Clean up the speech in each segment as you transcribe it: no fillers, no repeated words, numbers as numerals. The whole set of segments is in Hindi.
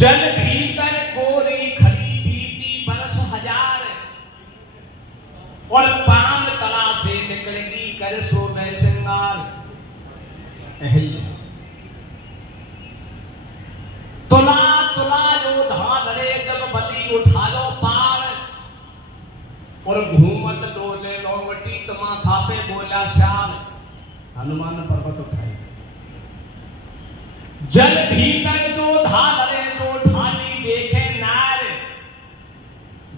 जल भीतर गोरी खड़ी बीती बरस हजार, और पान तला से निकलेगी कर सो में श्रृंगार। अहिल्या तुला तुला योधा लड़े जब बली उठा लो पार, और घूमत डोले लौंगटी माथा पे बोला श्याम। हनुमान पर्वत उठाए जल भीतर जो धारे दो ढाली देखे नार,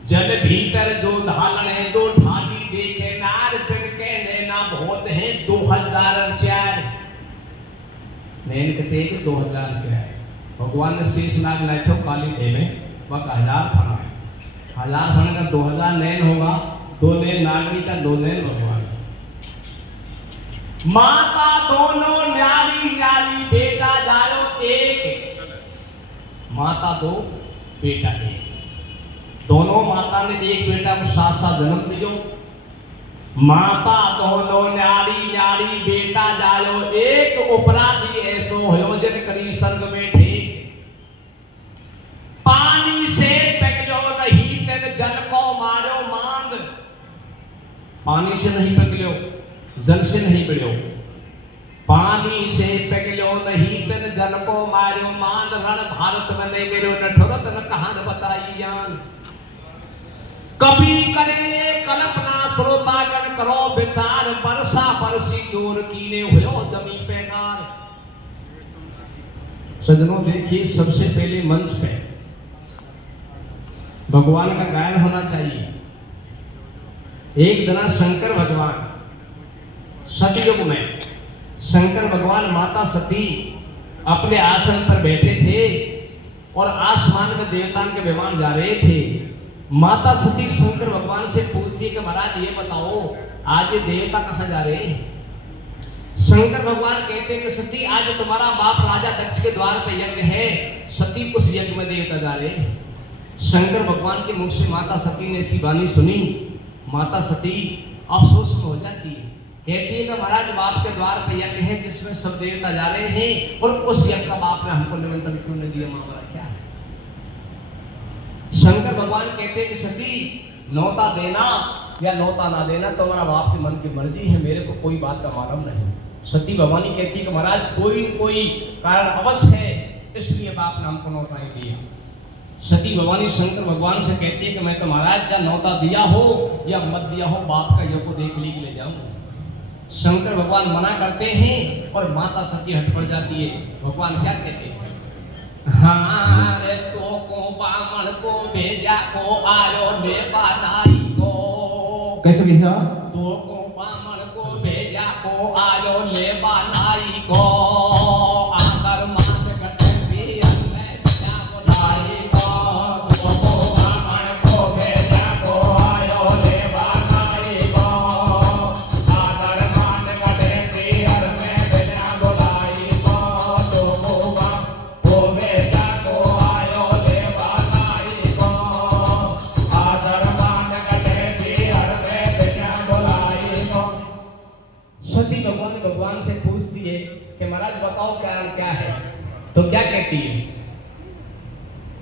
जल भीतर जो धारे दो ढाली देखे नार, बिन के नैना बहुत है 2004। नैन कहते 2004 भगवान ने शेष नाग नाथो काली दे में वह 1000 फना है, 1000 फना का 2000 नैन होगा, 2 नैन नागरी का 2 नैन भगवान। माता दोनों न्यारी न्यारी बेटा जायो एक, माता 2 बेटा 1, दोनों माता ने एक बेटा को साथ साथ जन्म दियो। माता दोनों न्यारी न्यारी बेटा जायो एक, उपराधी ऐसो होयो जिन करी स्वर्ग में ठीक। पानी से पकड़ो नहीं तेन जल को मारो मांद, पानी से नहीं पकड़ो जल से नहीं पड़ो, पानी से पकड़ो नहीं तेन जल को मारो मांद। रण भारत में नहीं मेरो न ठुरत न कहान बचाई जान। कभी करे कल्पना श्रोतागण करो विचार, बरसा बरसी जोर कीने हुयो जमी पैगार। सजनों देखिए सबसे पहले मंच पे भगवान का गायन होना चाहिए। एक दिन शंकर भगवान सतयुग में शंकर भगवान माता सती अपने आसन पर बैठे थे और आसमान में देवताओं के विमान जा रहे थे। माता सती शंकर भगवान से पूछती है कि महाराज ये बताओ आज ये देवता कहाँ जा रहे हैं। शंकर भगवान कहते हैं कि सती आज तुम्हारा बाप राजा दक्ष के द्वार पर यज्ञ है, सती उस यज्ञ में देवता जा रहे हैं। शंकर भगवान के मुख से माता सती ने ऐसी वाणी सुनी। माता सती अफसोस में हो जाती है, कहती है कि महाराज बाप के द्वार पर यज्ञ है जिसमें सब देवता जा रहे हैं और उस यज्ञ का बाप ने हमको निमंत्रण क्यों नहीं दिया, मामला क्या है। शंकर भगवान कहते हैं कि सती नौता देना या नौता ना देना तो हमारा बाप के मन की मर्जी है, मेरे को कोई बात का मालूम नहीं। सती भवानी कहती है कि महाराज कोई कारण अवश्य है, इसलिए बाप ने हमको नौता नहीं दिया। सती भवानी शंकर भगवान से कहती है कि मैं तो महाराज चाहे नौता दिया हो या मत दिया हो बाप का यो को देख ली ले जाऊं। शंकर भगवान मना करते हैं और माता सती हट पड़ जाती है। भगवान क्या कहते हैं, हाँ रे तो को बामण को भेजा को आयो देवा नाई को। कैसे भेजा? तो को बामण को भेजा को आयो लेवा नाई को। आकर मात करते भी हमें बचा को लाई को। तो को बामण को भेजा को आयो लेवा नाई को। आकर मात करते भी हमें बचा को लाई को। तो को बामण को भेजा को आयो लेवा नाई को। आकर मात करते भी हमें बचा को लाई को। सती भगवान से पूछती है कि महाराज बताओ कारण क्या है। तो क्या कहती है,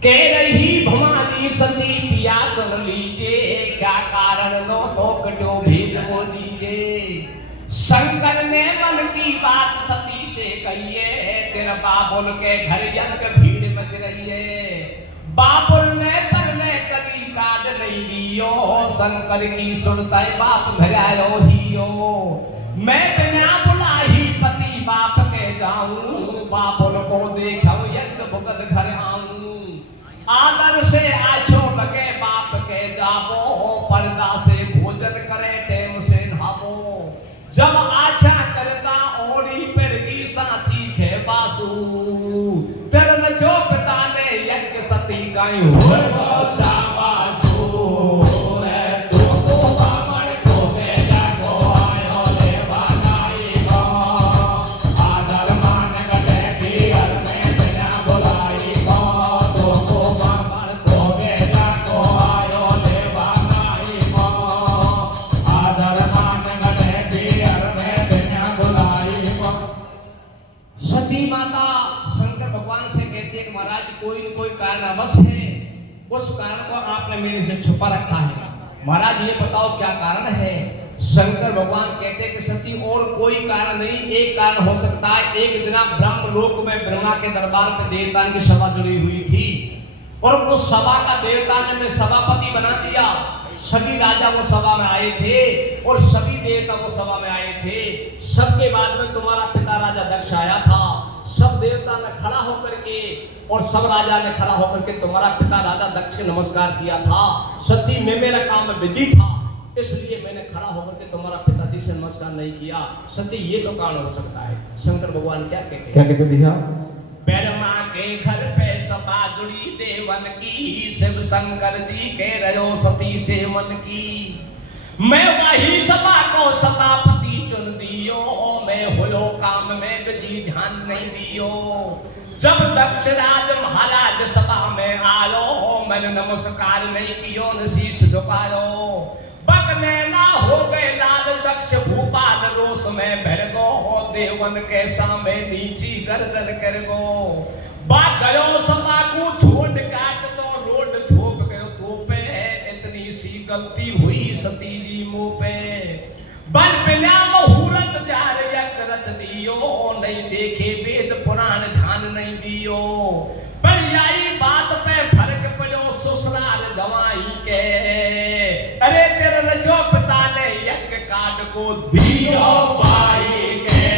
कह रही भवानी सती पिया सुन लीजिए, क्या कारण नो तो कटो भेद को दीजिए। शंकर ने मन की बात सती से कहिए, तेरा बाबुल के घर यज्ञ भीड़ मच रही है। बाबुल ने करने कभी काट नहीं दियो, शंकर की सुनता बाप घर आयो हियो। मैं बिना बुलाई पति बाप के जाऊं, बाबुल को देखूं यज्ञ भुगत घर आऊं। आदर से आछो लगे बाप के जाबो, पर्दा से भोजन करे टेम से नहावो। जब आछा करता ओड़ी पड़गी साथी खे बासु, तरन जो पिता ने यज्ञ सती गायूं कोई न कोई कारण अवश्य है, उस कारण को आपने मेरे से छुपा रखा है। महाराज ये बताओ क्या कारण है? शंकर भगवान कहते कि सती और कोई कारण नहीं, एक कारण हो सकता है। एक दिन ब्रह्म लोक में ब्रह्मा के दरबार में देवताओं की सभा जुड़ी हुई थी और उस सभा का देवता ने मैं सभापति बना दिया। सभी राजा वो सभा में आए थे और सभी देवता वो सभा में आए थे। सबके बाद में तुम्हारा पिता राजा दक्ष आया था। सब देवता ने खड़ा होकर के और सब राजा ने खड़ा होकर के तुम्हारा पिता राजा दक्ष के नमस्कार किया था। सती मैं मेरा काम में बिजी था, इसलिए मैंने खड़ा होकर के तुम्हारा पिताजी से नमस्कार नहीं किया। सती ये तो कारण हो सकता है। शंकर भगवान क्या कहते हैं? क्या कहते भैया? ब्रह्मा के घर पे सभा जुड़ी देवन की, शिव शंकर जी के रयो सती से मन की। मैं वही सभा को सभापति चुन दियो, मैं होयो काम में बिजी ध्यान नहीं दियो। जब दक्ष राज महाराज सभा में आयो, मैंने नमस्कार नहीं कियो, न शीश झुकायो। बकने ना हो गए लाल दक्ष भूपाल रोष में भर गो, देवन के सामने नीची गर्दन कर गो। बात गयो सभा को छोड़ काट तो रोड ठोक गयो तो पे, इतनी सी गलती हुई सती जी मुंह पे। बल बिना मुहूर्त जार यज्ञ रच दियो, नहीं देखे वेद पुराण ध्यान नहीं दियो। पर्यायी बात पे फर्क पड़ो ससुराल जवाई के, अरे तेरे रजो पिता ने यज्ञ काट को दियो भाई के।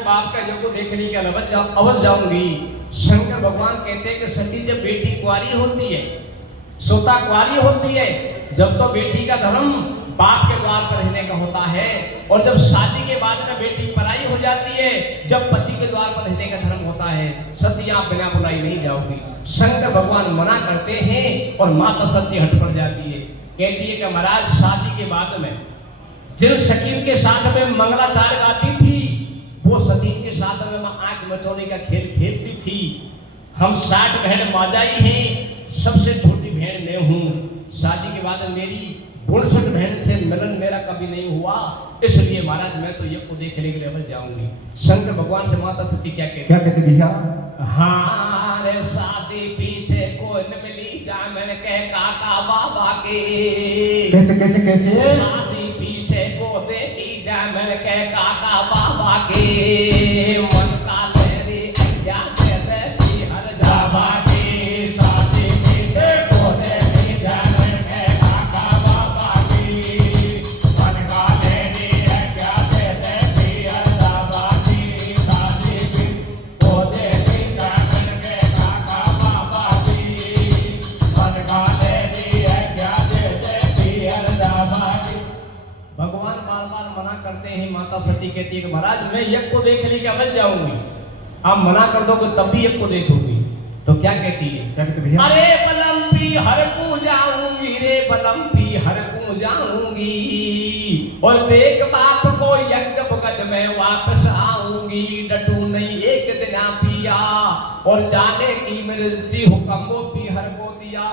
बाप का जब को देखने के अवश्य जाऊंगी। शंकर भगवान कहते हैं कि सती जब बेटी कुंवारी होती है, सोता कुंवारी होती है, जब तो बेटी का धर्म बाप के द्वार पर रहने का होता है, और जब शादी के बाद में बेटी पराई हो जाती है, जब पति के द्वार पर रहने का धर्म होता है। सती आप बिना बुलाई नहीं जाओगी। शंकर भगवान मना करते हैं और माता सती हट पड़ जाती है। कहती है कि महाराज शादी के बाद में जिन शकील के साथ में मंगलाचार गाती थी, वो सती के साथ में आंख मचोने का खेल खेलती थी। हम 60 बहन माजाई हैं, सबसे छोटी बहन मैं हूँ। शादी के बाद मेरी 59 बहन से मिलन मेरा कभी नहीं हुआ, इसलिए महाराज मैं तो ये को देखने के लिए बस जाऊंगी। शंकर भगवान से माता सती क्या कहते भैया? हाँ रे शादी पीछे कोई न मिली जामन के काका बाबा के। कैसे कैसे कैसे? शादी पीछे को देखी जामन के काका बाबा के। मन का तेरी अज्ञा तेरे की हर जावा की, शादी पीछे को देखी जामन के काका बाबा की। मन का तेरी अज्ञा तेरे की हर जावा की, शादी पीछे को देखी जामन के काका बाबा की। मन का तेरी अज्ञा तेरे की हर जावा की। भगवान बार बार मना करते हैं। माता सती कहती है कि महाराज मैं यज्ञ को देखने के अवश्य जाऊंगी। आप मना कर दोगे तब भी यज्ञ को देखूंगी। तो क्या कहती है? क्या कहते भैया? अरे बलम्पी हर को जाऊंगी रे, बलम्पी हर को जाऊंगी, और देख बाप को यज्ञ भगत में वापस आऊंगी। डटू नहीं एक दिन पिया, और जाने की मर्जी हुक्म वो पी हर को दिया।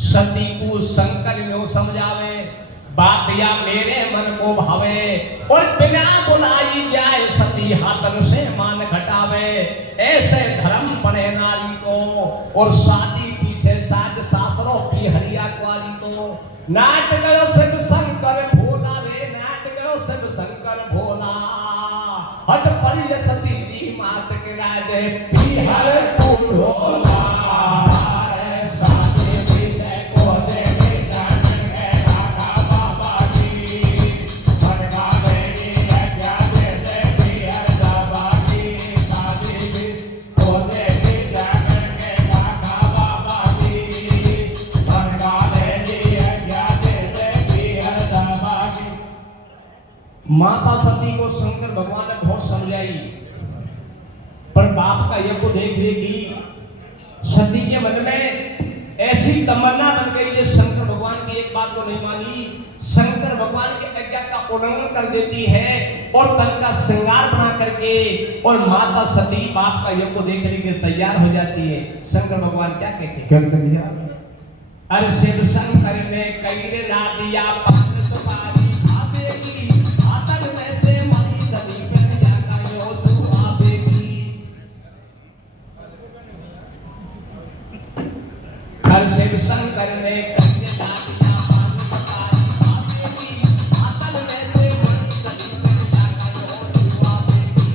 सती को शंकर में समझावे बात या मेरे मन को भावे, और बिना बुलाई जाए सती हाथन से मान घटावे। ऐसे धर्म पड़े नारी को, और शादी पीछे साज सासरों की हरिया कुआरी को। नाट गयो शिव शंकर भोला रे, नाट गयो शिव शंकर भोला। हट पड़ी सती जी मात के राजे पीहर भोला। माता सती को शंकर भगवान ने बहुत समझाई, पर बाप का यज्ञ को देखने की सती के मन में ऐसी तमन्ना बन गई। जो शंकर भगवान की एक बात को नहीं मानी। शंकर भगवान की आज्ञा का उल्लंघन कर देती है और तन का श्रृंगार बना करके और माता सती बाप का यज्ञ को देखने के लिए तैयार हो जाती है। शंकर भगवान क्या कहते हैं? क्या कहते भैया? अरे शिव शंकर ने कई रे ला दिया पान सुपारी आवेगी आतन में से माई सती कन्या का यो तू आवेगी। हर शिव शंकर ने कई रे ला दिया पान सुपारी आवेगी आतन में से माई सती कन्या का यो तू आवेगी।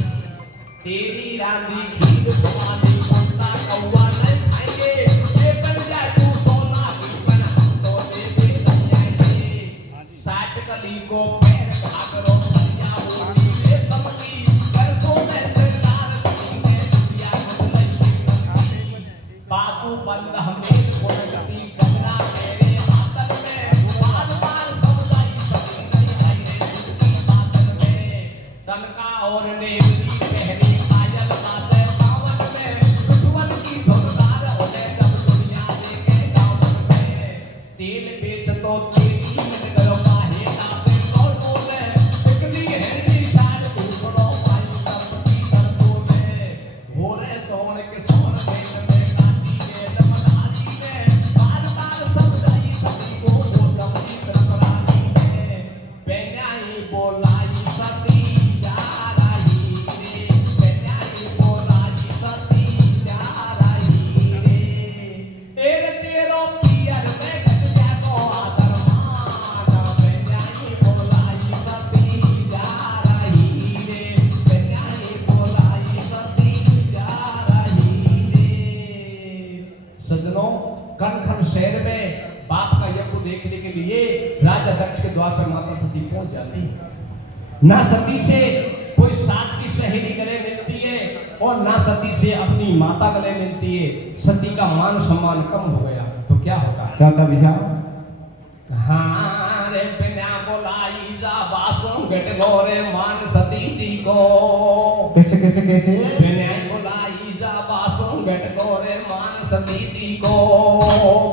तेरी रानी खीर तुम्हारी कुत्ता कौवा नहीं खाएंगे ये बन जाए तू सोना की बना तो दे जाएंगे। साठ कली को पैर भागरो सरिया होगी ये सबकी बरसों में सरदार सती ने दिया मुझे बाजू बंद हमें कोई गजरा मेरे हाथ में बार बार समुदाय सती नहीं आई रे बादल में तनका और नेवरी पहरी पायल बाते पावन में दुश्मन की धुनदार होले जब दुनिया देखे दामन में तेल बेच तो तेरी मन करो काहे नाते और बोले इतनी है निशान तू सुनो भाई सबकी तरतोले भोरे सोन के सोन में काटी के दमदारी में बार बार समुदाय सती को वो सबकी तरफरानी में बेन्याई बोलाई सती जा रही रे बेन्याई बोलाई सती जा रही रे एर तेरो पियर में गजरा को आदर मान बेन्याई बोलाई सती जा रही रे बेन्याई बोलाई सती जा रही रे। सज्जनों कनखन शहर में बाप का यज्ञ देखने के लिए राजा दक्ष के द्वार पर माता सती पहुंच जाती है। ना सती से कोई साथ की सहेली गले मिलती है और ना सती से अपनी माता गले मिलती है। सती का मान सम्मान कम हो गया तो क्या होगा? क्या था भैया? हाँ रे बिना बोलाई जा बासों गट गोरे मान सती जी को कैसे कैसे कैसे? बिना बोलाई जा बासों गट गोरे मान सती जी को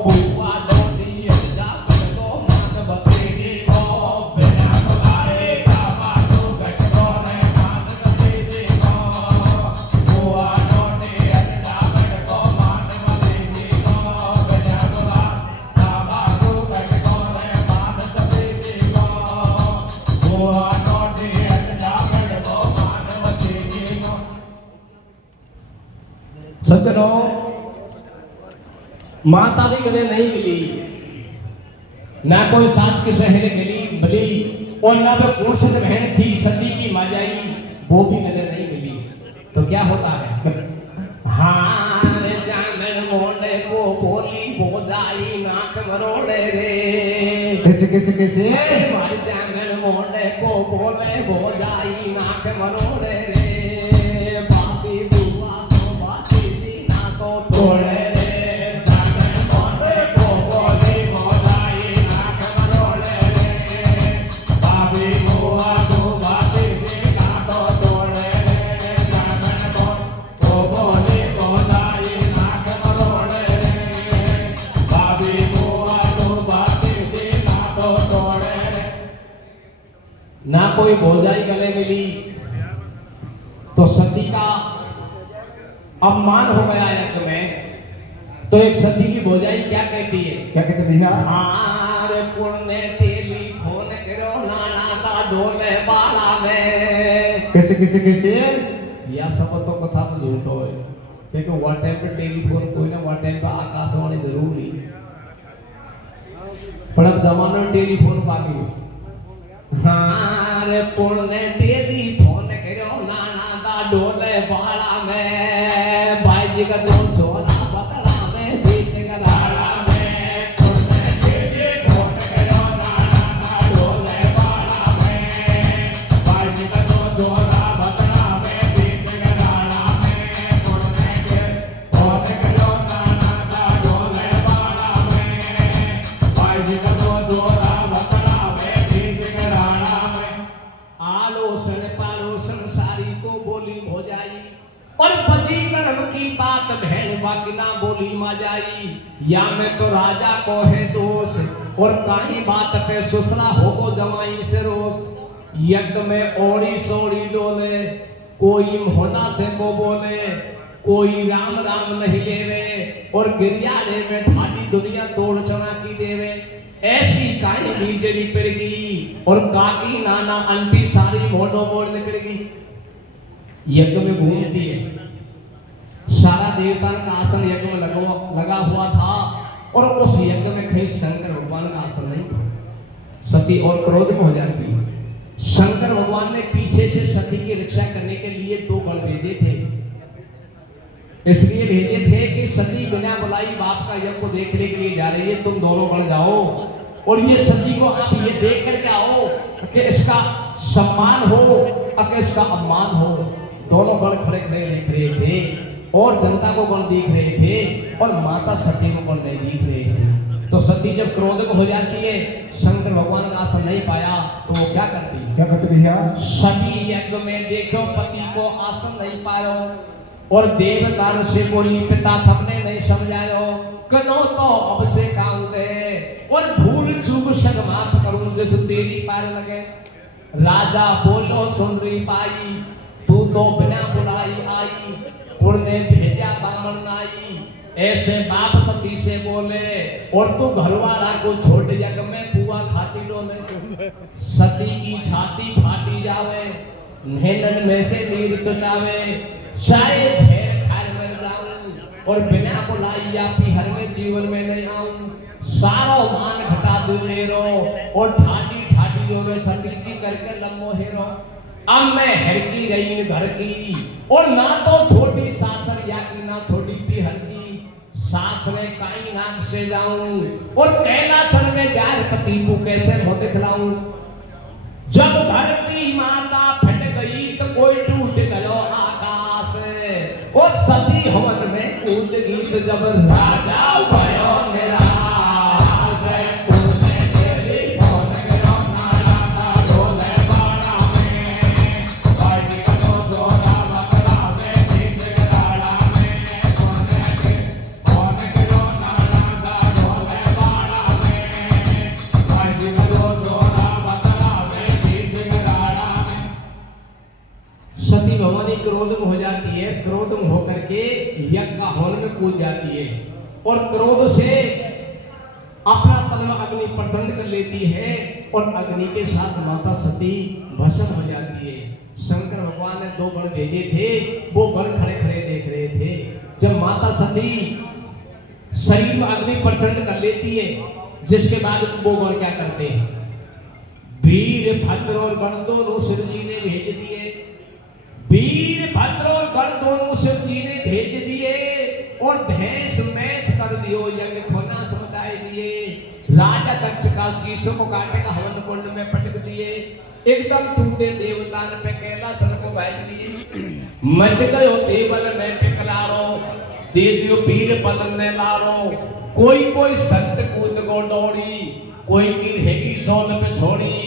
बुआ डोली जा गट को मान बतेगी को बिना बोलाए जा बासों गट गोरे मान सती जी को बुआ डोली जा गट को मान बतेगी को बिना बोलाए जा बासों गट गोरे मान सती जी को बुआ डोली जा गट को मान बतेगी को। सज्जनों माता भी गले नहीं मिली ना कोई साथ की सहेली मिली और ना तो कुर्शन बहन थी सती की माजाई वो भी गले नहीं मिली तो क्या होता है? हाँ रे जामन मोड़े को बोली बोझाई नाक मरोड़े रे कैसे कैसे कैसे? मारी जामन मोड़े को बोले बोझाई नाक मरोड़े रे बाबी बुआ सो बाती जी ना को तोड़े ना कोई भोजाई गले मिली तो सती का अपमान हो गया यज्ञ में। तो एक सती की भोजाई क्या कहती है? क्या कहते भैया? हार कुण ने टेलीफोन करो नाना का डोले बाला में कैसे कैसे कैसे? या सब तो कथा तो झूठो है क्योंकि वो टाइम पे टेलीफोन कोई ना वो टाइम पे आकाशवाणी जरूरी पर अब जमाने में टेलीफोन बाकी हाँ रे कुण ने टेलीफोन करो नाना दा डोले बाला में भाई जी का दो सोना बतला में बीच का धारा में कुण ने टेलीफोन करो नाना दा डोले बाला में भाई जी का दो सोना बतला में बीच का धारा में कुण ने टेलीफोन करो नाना दा डोले बाला में भाई जी का दो सोना बतला में बीच का धारा में आलोसन पालोसन सारी को बोली हो जाई और बची कर्म की बात बहन आ जाई, या में तो राजा को है दोष, और काई बात पे सुसरा हो को जमाई से रोस। यज्ञ में ओड़ी सोड़ी डोले, कोई होना से को बोले, कोई राम राम नहीं लेवे, और गिरियाड़े में ठाडी दुनिया तोड़ चना की देवे। ऐसी काई बीजड़ी पड़गी, और काकी नाना अंटी सारी मोड़ो मोड़ निकलेगी। यज्ञ में घूमती है, सारा देवता का आसन यज्ञ में लगा हुआ था, और उस यज्ञ में कहीं शंकर भगवान का आसन नहीं था। सती और क्रोध में हो जाती है। शंकर भगवान ने पीछे से सती की रक्षा करने के लिए 2 गण भेजे थे। इसलिए भेजे थे कि सती बिना बुलाई बाप का यज्ञ को देखने के लिए जा रही है, तुम दोनों गण जाओ, और ये सती को आप ये देख करके आओ कि इसका सम्मान हो कि इसका अपमान हो। दोनों गण खड़े खड़े देख रहे थे, और जनता को गण देख रहे थे, और माता सती को गण नहीं देख रहे थे। तो सती जब क्रोध में हो जाती है, शंकर भगवान का आसन नहीं पाया, तो वो क्या करती है? क्या करते भैया? सती यज्ञ में देखो पति को आसन नहीं पायो, और देवता से बोली पिता तुमने नहीं समझायो, कनो तो अब से काम दे, और भूल चूक सब माफ करूं जैसे तेरी पार लगे। राजा बोलो सुन रही पाई, तू तो बिना बुलाई आई, कुल ने भेजा बामण नाई। ऐसे बाप सती से बोले, और तू घरवाला को छोड़ यज्ञ में पुआ खाती डोले। सती की छाती फाटी जावे, नैनन में से नीर चुचावे, चाहे झेर खार मर जाऊं, और बिना बुलाई या पीहर में जीवन में नहीं आऊं। सारो मान घटा दू मेरो, और ठाटी ठाटी रोवे सती जी करके लम्बो हेरो। अब मैं हर की रही घर की, और ना तो छोटी सासर या की ना छोटी पीहर की। सास में काई नाक से जाऊं, और कहना सर में जार पति को कैसे मुंह दिखलाऊं। जब धरती माता फट गई तो कोई टूट गयो आकाश, और सती हवन में कूद गीत जब राजा भयो निराश। सती भवानी क्रोध में हो जाती है, क्रोध में होकर के यज्ञ का हवन में कूद जाती है, और क्रोध से अपना तन में अग्नि प्रचंड कर लेती है, और अग्नि के साथ माता सती भस्म हो जाती है। शंकर भगवान ने 2 गण भेजे थे, वो गण खड़े खड़े देख रहे थे। जब माता सती शरीर में अग्नि प्रचंड कर लेती है, जिसके बाद वो गण क्या करते हैं? वीर भद्र और गण दोनों शिव जी ने भेज दिए। वीर भद्र और गण दोनों शिव जी ने भेज दिए, और भैंस मैस कर दियो, यज्ञ खोना समझाए दिए। राजा दक्ष का शीश को काटे का हवन कुंड में पटक दिए। एकदम टूटे देवता ने पे कैलाश को भेज दिए। मच गयो देवल में पिकलाड़ो, दे दियो पीर बदन में लाड़ो। कोई कोई संत कूद गो डोरी, कोई की रहेगी सोन पे छोड़ी,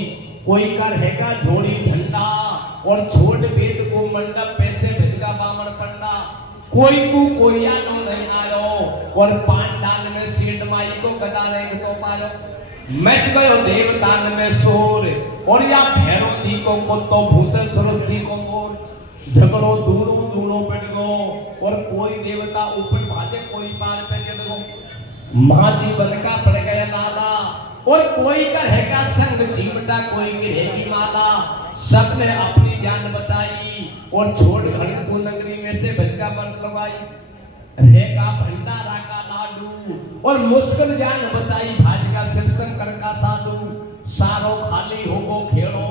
कोई का रहेगा झोड़ी झंडा, और छोड़ वेद को मंडप पैसे भेजगा बामण पंडा। कोई को कोई आनो नहीं आयो, और पांडान में सीट माई को गदा नहीं तो पायो। मच गयो देवतान में शोर, और या भैरव जी को कुत्तो भूसे सरस्वती को मोर। झगड़ो दूड़ो दूड़ो बैठ गो, और कोई देवता ऊपर भाजे कोई पार पे चढ़ गो। माँ जी बन का पड़ गया नाला, और कोई का रहेगा संग चिमटा, कोई की रहेगी माला। सबने अपनी जान बचाई, और छोड़ घर को नगरी में से भजका बन लगवाई। रहेगा भंडारा का लाडू, और मुश्किल जान बचाई भाजगा शिव शंकर का साधु। सारो खाली हो गो खेड़ो,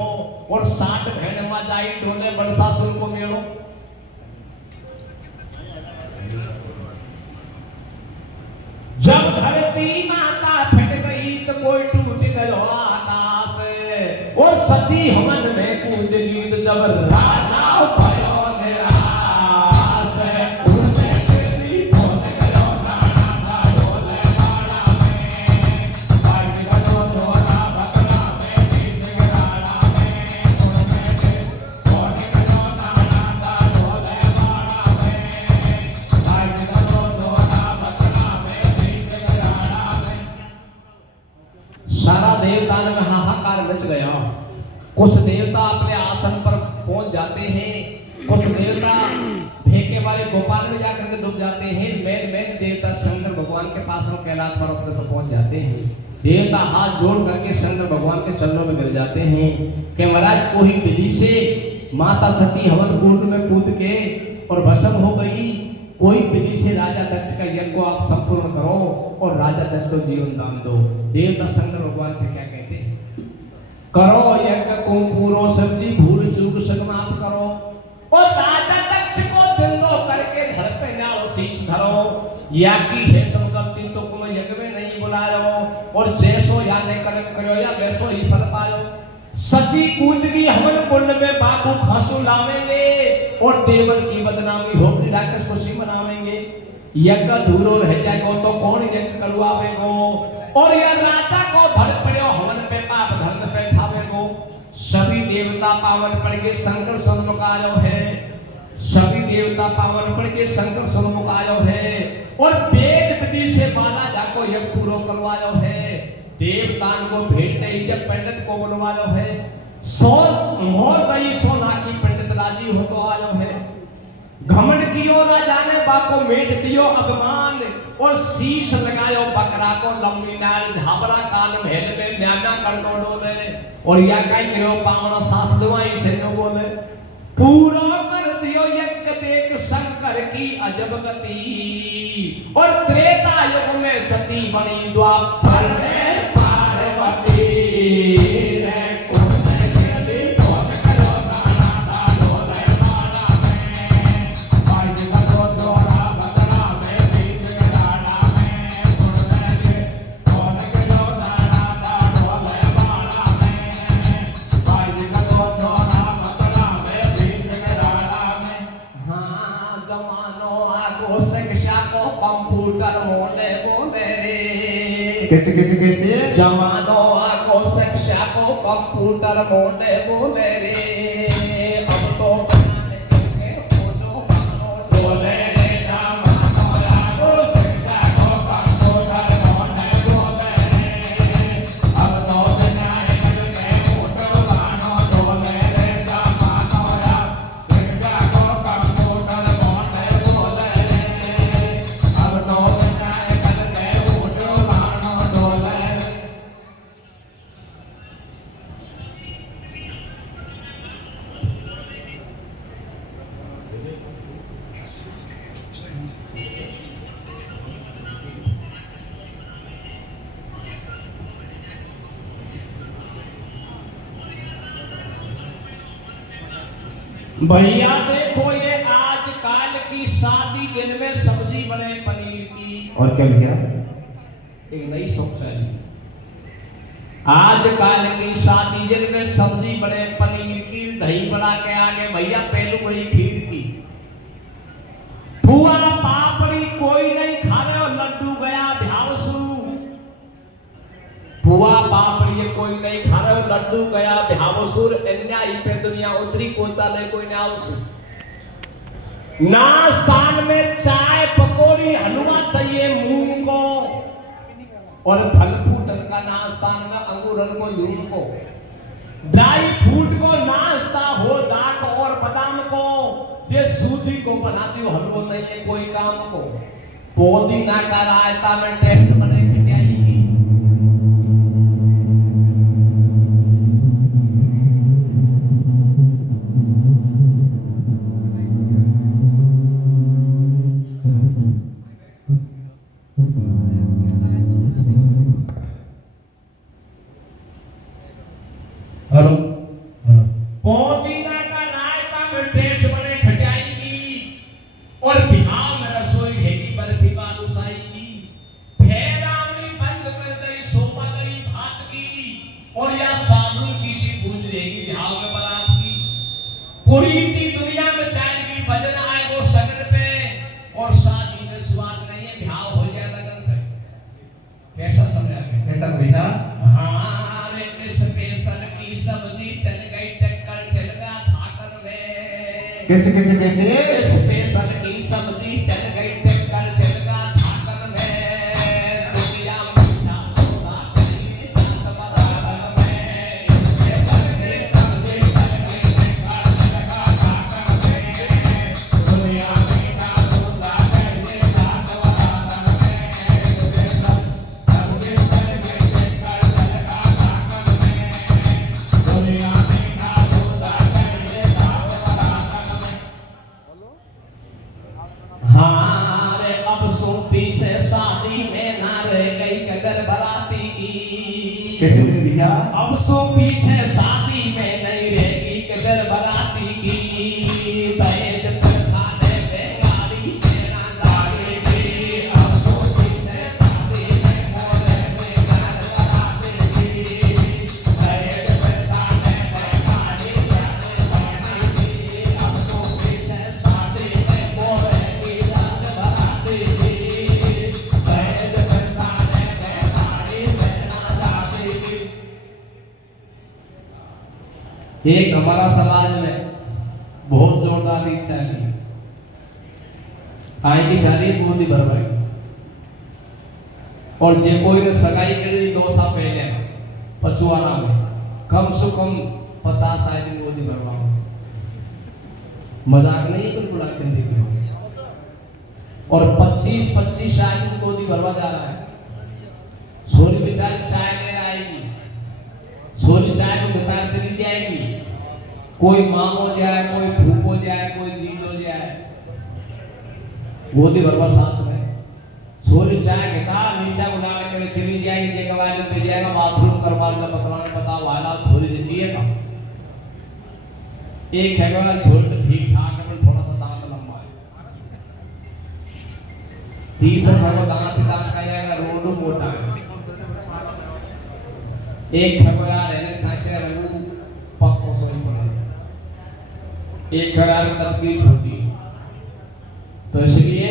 और 60 भेड़ मा जाई डोले बरसासुर को मेलो। जब धरती माता फट गई तो कोई टूट गयो आकाश, और सती हवन में कूद गीत जब राजा भयो निराश। मच गया। कुछ देवता अपने आसन पर पहुंच जाते हैं, कुछ देवता फेंके वाले गोपाल में जाकर के डूब जाते हैं। मेन देवता शंकर भगवान के पास में कैलाश पर्वत पर पहुंच जाते हैं। देवता हाथ जोड़ करके शंकर भगवान के चरणों में गिर जाते हैं कि महाराज कोई विधि से माता सती हवन कुंड में कूद के और भस्म हो गई, कोई विधि से राजा दक्ष का यज्ञ को आप संपूर्ण करो और राजा दक्ष को जीवन दान दो। देवता शंकर भगवान से क्या कहते हैं? करो यज्ञ को पूरो सब्जी भूल चूक सब माफ करो और राजा दक्ष को जिंदो करके धड़ पे नालो शीश धरो। या की है सब गलती तो कोनो यज्ञ में नहीं बुलायो और जैसो या ने कर्म करो या वैसो ही फल पायो। सती कूद की हवन कुंड में बाबू खांसू लावेंगे और देवर की बदनामी होगी, राक्षस खुशी मनावेंगे। यज्ञ अधूरो रह जाएगो तो कौन यज्ञ करवावेगो और या राजा को धड़ पड़ो हवन पे पाप धर्म पे छावेगो। सभी देवता पावन पड़ के शंकर सन्मुख आयो है, सभी देवता पावन पड़ के शंकर सन्मुख आयो है और वेद विधि से बाला जाको यज्ञ पूरो करवायो है। देवतान को भेंटते ही जब पंडित को बुलवायो है, सो मोर गई सोना की पंडित राजी हो तो आयो है। घमंड कियो राजा ने बाको मेट दियो अभिमान और शीश लगायो बकरा को लंबी नाल झाबरा कान महल में म्याना कर दो डोले और या कहीं गिरो पावना सास दवाई से जो बोले। पूरा कर दियो यज्ञ देख शंकर की अजब गति और त्रेता युग में सती बनी द्वापर में पार्वती। कैसे कैसे कैसे जमानो आगो शिक्षा को कंप्यूटर मोड़े बोले रे। अब तो बनाने के फोटो बोले रे। जमानो आगो शिक्षा को कंप्यूटर मोड़े बोले रे। अब तो बनाने के फोटो बोले रे। जमानो आगो शिक्षा को कंप्यूटर मोड़े बोले रे। अब तो बनाने के फोटो भैया देखो ये आजकल की शादी जिनमें सब्जी बने पनीर की। और क्या भैया? एक नई सोच है आजकल की शादी जिनमें सब्जी बने पनीर की, दही बना के आगे भैया पहलू वही खीर की। पुआ पापड़ी कोई नहीं खा रहे और लड्डू गया भ्याव शुरू। पुआ पापड़ी ये कोई नहीं खा रहे हो लड्डू गया भ्यावसुर। अन्याय पे दुनिया उतरी कोचा ले कोई ना आवसु। नाश्तान में चाय पकौड़ी हलवा चाहिए मूंग को और फल फ्रूटन का नाश्तान में अंगूरन को झूम को। ड्राई फ्रूट को नाश्ता हो दाक और बादाम को। ये सूजी को बना दियो हलवा नहीं है कोई काम को। पुदीना का रायता में टेस्ट बने खिटाई की। हेलो पुदीना का रायता में टेस्ट बने खटाई की और बिहार में रसोई घेरी बर्फी बालूशाही की। फेरावनी बंद कर गई सोपा गई भात की और या साधु की सी पूज रहेगी बिहार में बारात की। कुरीति दुनिया में जाएगी भजन आए वो सगन पे और शादी में स्वाद नहीं है बिहार हो जाए लगन पे। कैसा समझा? कैसा भैया? हाँ स्पेशल की सब्जी चल गई टक्कर चल गया छाकर में। कैसे कैसे कैसे स्पेशल की सब्जी चल गई टक्कर चल गया छाकर में। दुनिया मीठा सोना करिए जात बराबर में। कैसे मेरे भैया अब सो पीछे शादी में नहीं रहेगी कदर बराती की दहेज प्रथा ने बेगारी तेरा जाएगी। अब सो पीछे शादी में मोरे में कदर बराती की दहेज प्रथा ने बेगारी तेरा जाएगी। अब सो पीछे शादी में मोरे की कदर बराती की दहेज प्रथा ने बेगारी तेरा जाएगी। एक हमारा समाज में बहुत जोरदार इच्छा है आय की शादी गोदी भरवाई और जे कोई ने सगाई कर दी 2 साल पहले पशुआना में कम से कम 50 आदमी गोदी भरवाओ। मजाक नहीं बिल्कुल आखिर देखिए और 25 आदमी गोदी भरवा जा रहा है। सोनी बेचारी चाय लेने आएगी, सोनी चाय को दुकान से नीचे आएगी, कोई माँ हो जाए, कोई फूफ हो जाए, कोई जीज हो जाए, गोदी भरवा साथ में सोनी चाय घेता नीचा को डाल के चली जाएगी। जे के बाद दे जाएगा बाथरूम करवाने का पतराने पता वाला छोरी दे चाहिए का एक है वाला छोड़ तो ठीक ठाक है थोड़ा सा दांत लंबा है। तीसरा भाग दांत का जाएगा रोड मोटा है। एक खबरा रहने साशे रंगू पक्को सोई पड़े एक खड़ार तब की छोटी तो इसलिए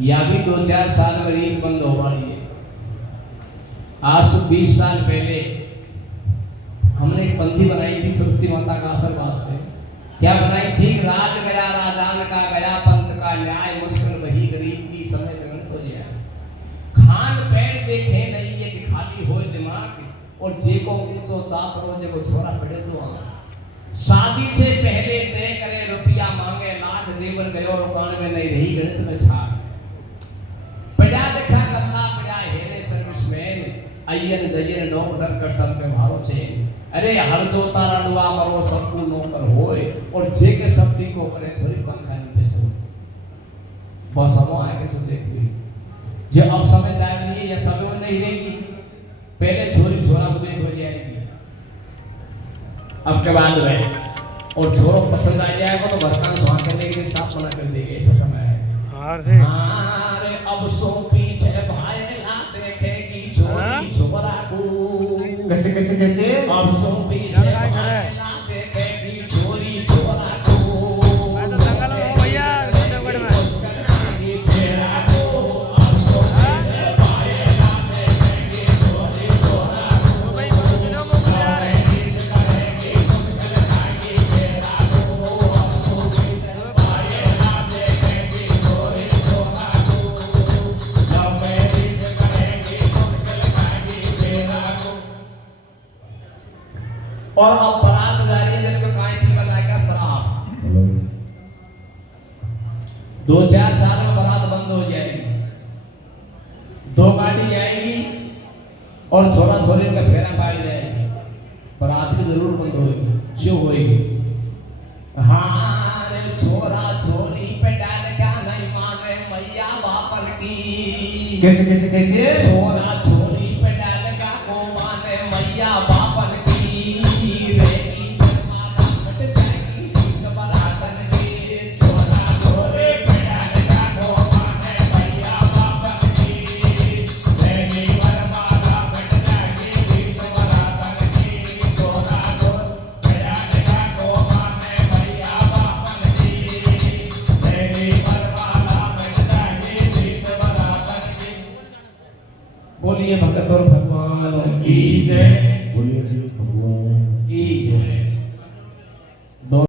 या भी 2-4 साल में रीत बंद हो रही है। आज से 20 साल पहले हमने एक बंदी बनाई थी सरस्वती माता का आशीर्वाद से। क्या बनाई थी? राज गया राजान का गया पंच का न्याय मुश्किल वही गरीब की समय गणित हो जाए। खान पैर देखे नहीं है कि खाली हो दिमाग और जे को ऊंचो चासरो जे को छोरा पड़े तो शादी से पहले तय करे रुपया मांगे लाख जेवर गयो रुकान में नहीं रही गणित में छा पड़ा देखा करना पड़ा हेरे सर्विसमैन अयन जयन नौकर कटम पे मारो छे। अरे हर जो तारा दुआ मरो सब को नौकर होए और जे के शब्दी को करे छोरी पंखा नीचे सो बस हम आके जो देख ली जे अब समय चाह रही है या समय में नहीं रहेगी। पहले छोरी छोरा को देख हो जाएगी अब के बाद में और छोरो पसंद आ जाएगा तो भरकान सुहा करने के लिए साफ मना कर देंगे। ऐसा समय है अरे अब सो पीछे भाई ला देखेगी छोरी छोरा को कैसे कैसे कैसे अब सो पीछे भाई ला देखेगी छोरी छोरा को मैं तो दंगल में हूं भैया छत्तीसगढ़ में और अब बारात जारी दिन पे काई पी बनाएगा शराब 2-4 साल में बारात बंद हो जाएगी। 2 गाड़ी जाएगी और छोरा छोरी का फेरा पाड़ जाएगी। बारात भी जरूर बंद होगी क्यों होगी। हाँ रे छोरा छोरी पे डाल क्या नहीं माने मैया बापन की कैसे कैसे कैसे छोरा छोरी पे डाल क्या को माने मैया बापन की बोलिए भगत और भगवान की जय।